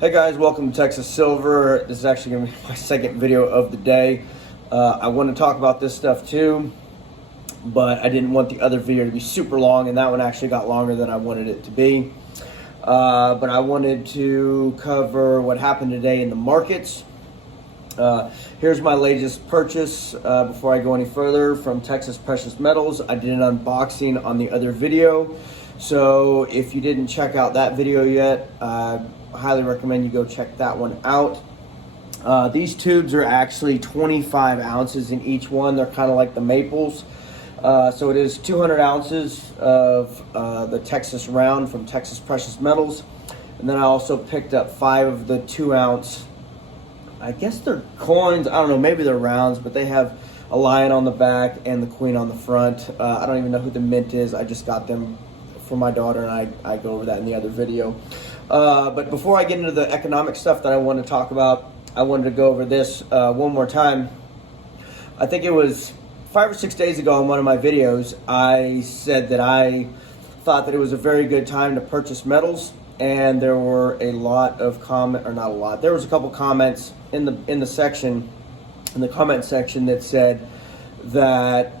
Hey guys, welcome to Texas Silver. This is actually going to be my second video of the day. I want to talk about this stuff too, but I didn't want the other video to be super long, and that one actually got longer than I wanted it to be. But I wanted to cover what happened today in the markets. Here's my latest purchase before I go any further from Texas Precious Metals. I did an unboxing on the other video, so if you didn't check out that video yet, I highly recommend you go check that one out. These tubes are actually 25 ounces in each one. They're kind of like the maples. So it is 200 ounces of the Texas round from Texas Precious Metals. And then I also picked up 5 of the 2-ounce, I guess they're coins, I don't know, maybe they're rounds, but they have a lion on the back and the queen on the front. I don't even know who the mint is. I just got them for my daughter, and I go over that in the other video. But before I get into the economic stuff that I want to talk about, I wanted to go over this one more time. I think it was 5 or 6 days ago in one of my videos, I said that I thought that it was a very good time to purchase metals, and there were a lot of there was a couple comments in the comment section that said that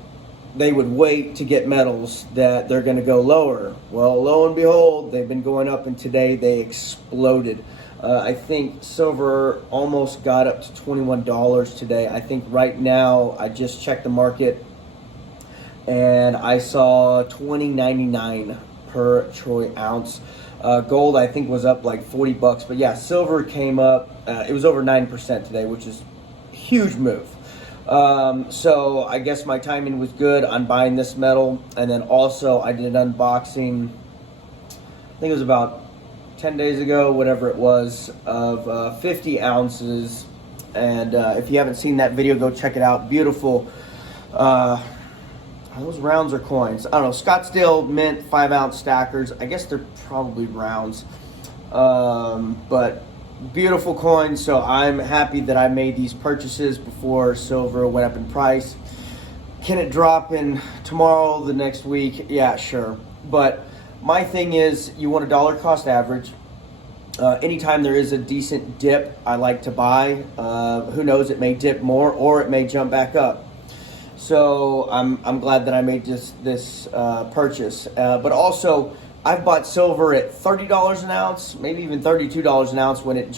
they would wait to get metals, that they're going to go lower. Well, lo and behold, they've been going up, and today they exploded. I think silver almost got up to $21 today. I think right now, I just checked the market, and I saw $20.99 per troy ounce. Gold, I think, was up like 40 bucks. But yeah, silver came up. It was over 9% today, which is a huge move. So I guess my timing was good on buying this metal. And then also I did an unboxing, I think it was about 10 days ago, whatever it was, of 50 ounces. And if you haven't seen that video, go check it out. Beautiful. Are those rounds or coins? I don't know. Scottsdale Mint 5-ounce stackers. I guess they're probably rounds. But beautiful coins. So I'm happy that I made these purchases before silver went up in price. Can it drop in tomorrow, the next week? Yeah, sure. But my thing is, you want a dollar cost average. Anytime there is a decent dip, I like to buy. Who knows? It may dip more, or it may jump back up. So I'm glad that I made this purchase. But also, I've bought silver at $30 an ounce, maybe even $32 an ounce when it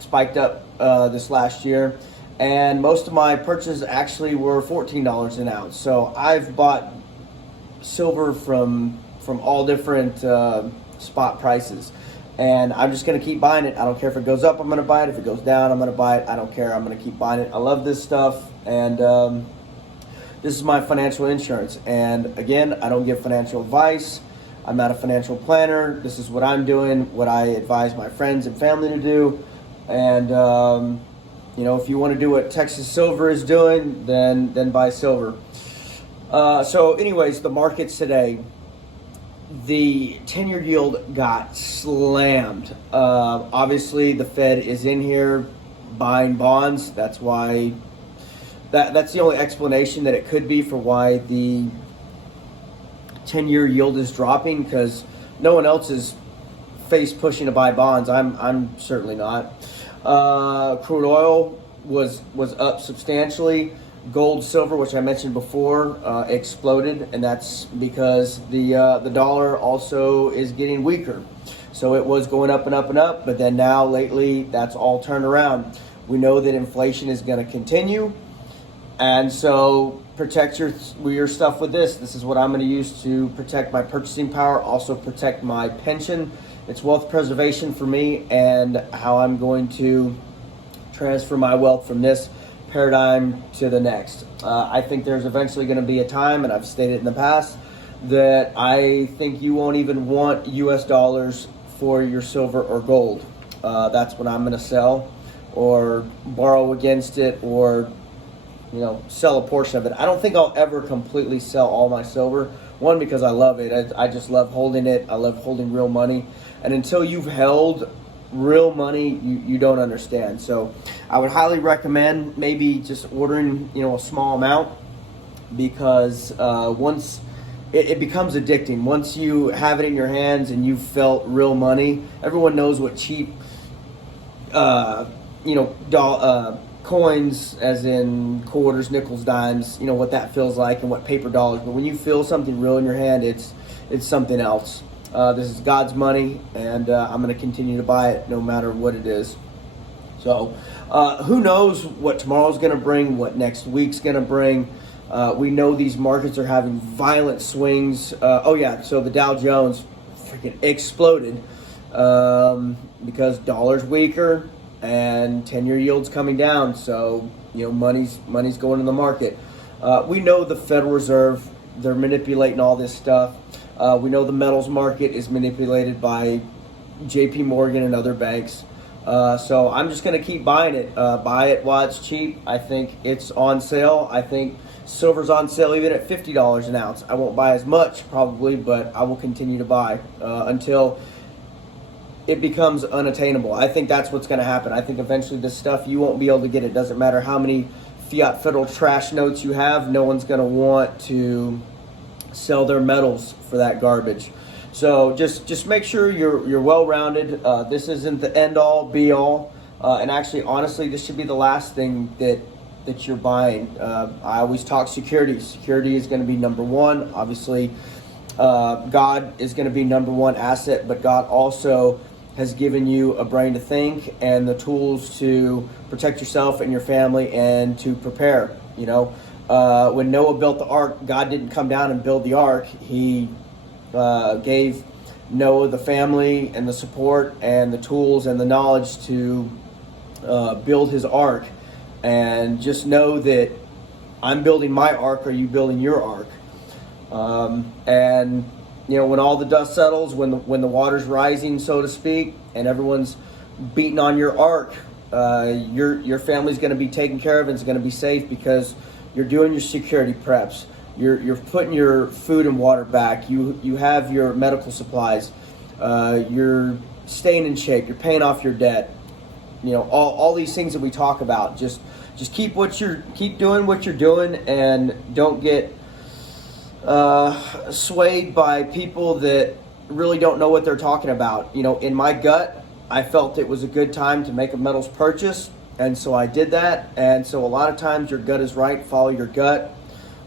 spiked up this last year. And most of my purchases actually were $14 an ounce. So I've bought silver from all different spot prices. And I'm just going to keep buying it. I don't care if it goes up, I'm going to buy it. If it goes down, I'm going to buy it. I don't care. I'm going to keep buying it. I love this stuff. And this is my financial insurance. And again, I don't give financial advice. I'm not a financial planner. This is what I'm doing, what I advise my friends and family to do. And, you know, if you want to do what Texas Silver is doing, then buy silver. So anyways, the markets today, the 10-year yield got slammed. Obviously, the Fed is in here buying bonds. That's why... That's the only explanation that it could be for why the 10-year yield is dropping, because no one else is face pushing to buy bonds. I'm certainly not. Crude oil was up substantially. Gold, silver, which I mentioned before, exploded, and that's because the dollar also is getting weaker. So it was going up and up and up, but then now lately that's all turned around. We know that inflation is going to continue. And so protect your stuff with this. This is what I'm going to use to protect my purchasing power, also protect my pension. It's wealth preservation for me, and how I'm going to transfer my wealth from this paradigm to the next. I think there's eventually going to be a time, and I've stated in the past, that I think you won't even want US dollars for your silver or gold. That's what I'm going to sell or borrow against it, or sell a portion of it. I don't think I'll ever completely sell all my silver. One, because I love it. I just love holding it. I love holding real money. And until you've held real money, you don't understand. So I would highly recommend maybe just ordering, a small amount, because once it becomes addicting. Once you have it in your hands and you've felt real money, everyone knows what cheap coins, as in quarters, nickels, dimes, what that feels like and what paper dollars. But when you feel something real in your hand, it's something else. This is God's money, and I'm going to continue to buy it no matter what it is. So who knows what tomorrow's going to bring, what next week's going to bring. We know these markets are having violent swings. So the Dow Jones freaking exploded because dollar's weaker and 10-year yields coming down. So money's going in the market. We know the Federal Reserve, they're manipulating all this stuff. We know the metals market is manipulated by JP Morgan and other banks. So I'm just going to keep buying it. Buy it while it's cheap. I think it's on sale. I think silver's on sale even at $50 an ounce. I won't buy as much probably, but I will continue to buy until it becomes unattainable. I think that's what's going to happen. I think eventually this stuff, you won't be able to get it. Doesn't matter how many fiat federal trash notes you have. No one's going to want to sell their metals for that garbage. So just make sure you're well-rounded. This isn't the end-all, be-all. And actually, honestly, this should be the last thing that you're buying. I always talk security. Security is going to be number one. Obviously, God is going to be number one asset, but God also has given you a brain to think and the tools to protect yourself and your family and to prepare. When Noah built the ark, God didn't come down and build the ark. He gave Noah the family and the support and the tools and the knowledge to build his ark. And just know that I'm building my ark. Are you building your ark? When all the dust settles, when the water's rising, so to speak, and everyone's beating on your ark, your family's going to be taken care of and it's going to be safe because you're doing your security preps. You're putting your food and water back. You have your medical supplies. You're staying in shape. You're paying off your debt. All these things that we talk about. Just keep doing what you're doing, and don't get swayed by people that really don't know what they're talking about. In my gut, I felt it was a good time to make a metals purchase, and so I did that. And so a lot of times your gut is right. Follow your gut.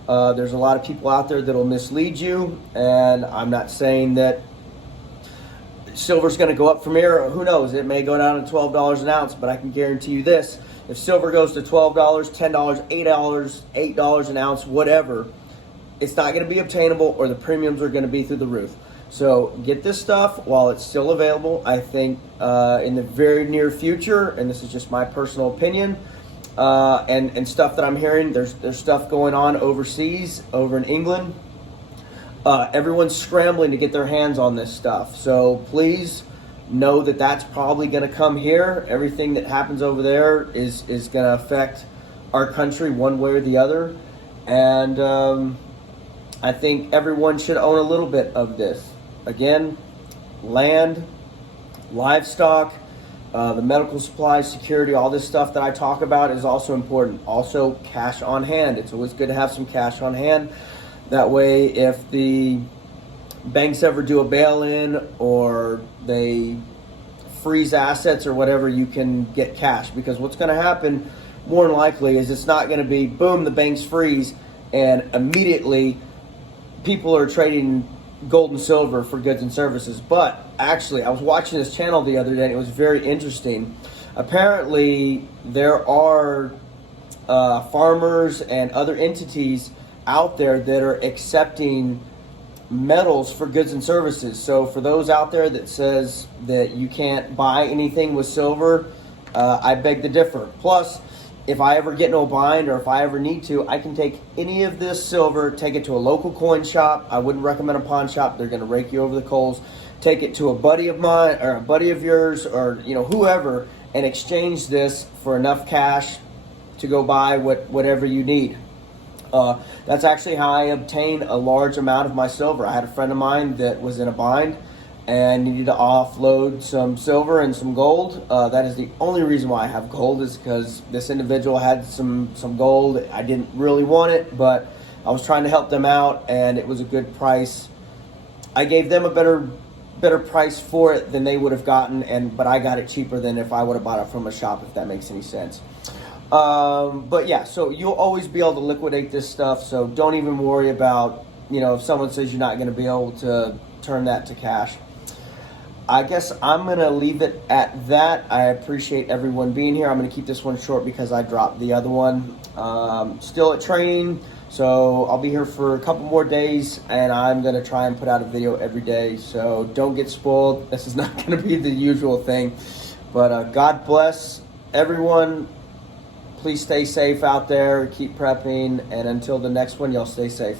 There's a lot of people out there that'll mislead you, and I'm not saying that silver's going to go up from here. Who knows? It may go down to $12 an ounce, but I can guarantee you this: if silver goes to $12, $10, $8 an ounce, whatever, it's not going to be obtainable, or the premiums are going to be through the roof. So get this stuff while it's still available. I think in the very near future, and this is just my personal opinion, and stuff that I'm hearing, there's stuff going on overseas, over in England. Everyone's scrambling to get their hands on this stuff. So please know that that's probably going to come here. Everything that happens over there is going to affect our country one way or the other. And I think everyone should own a little bit of this. Again, land, livestock, the medical supplies, security, all this stuff that I talk about is also important. Also, cash on hand. It's always good to have some cash on hand. That way, if the banks ever do a bail-in or they freeze assets or whatever, you can get cash. Because what's going to happen, more than likely, is it's not going to be, boom, the banks freeze, and immediately people are trading gold and silver for goods and services. But actually, I was watching this channel the other day, and it was very interesting. Apparently, there are farmers and other entities out there that are accepting metals for goods and services. So for those out there that says that you can't buy anything with silver, I beg to differ. Plus, if I ever get in a bind or if I ever need to, I can take any of this silver, take it to a local coin shop. I wouldn't recommend a pawn shop. They're going to rake you over the coals. Take it to a buddy of mine or a buddy of yours, or whoever, and exchange this for enough cash to go buy whatever you need. That's actually how I obtained a large amount of my silver. I had a friend of mine that was in a bind and needed to offload some silver and some gold. That is the only reason why I have gold, is because this individual had some gold. I didn't really want it, but I was trying to help them out, and it was a good price. I gave them a better better price for it than they would have gotten, but I got it cheaper than if I would have bought it from a shop, if that makes any sense. But yeah, so you'll always be able to liquidate this stuff, so don't even worry about, if someone says you're not going to be able to turn that to cash. I guess I'm going to leave it at that. I appreciate everyone being here. I'm going to keep this one short because I dropped the other one. Still at training, so I'll be here for a couple more days, and I'm going to try and put out a video every day. So don't get spoiled. This is not going to be the usual thing. But God bless everyone. Please stay safe out there. Keep prepping. And until the next one, y'all stay safe.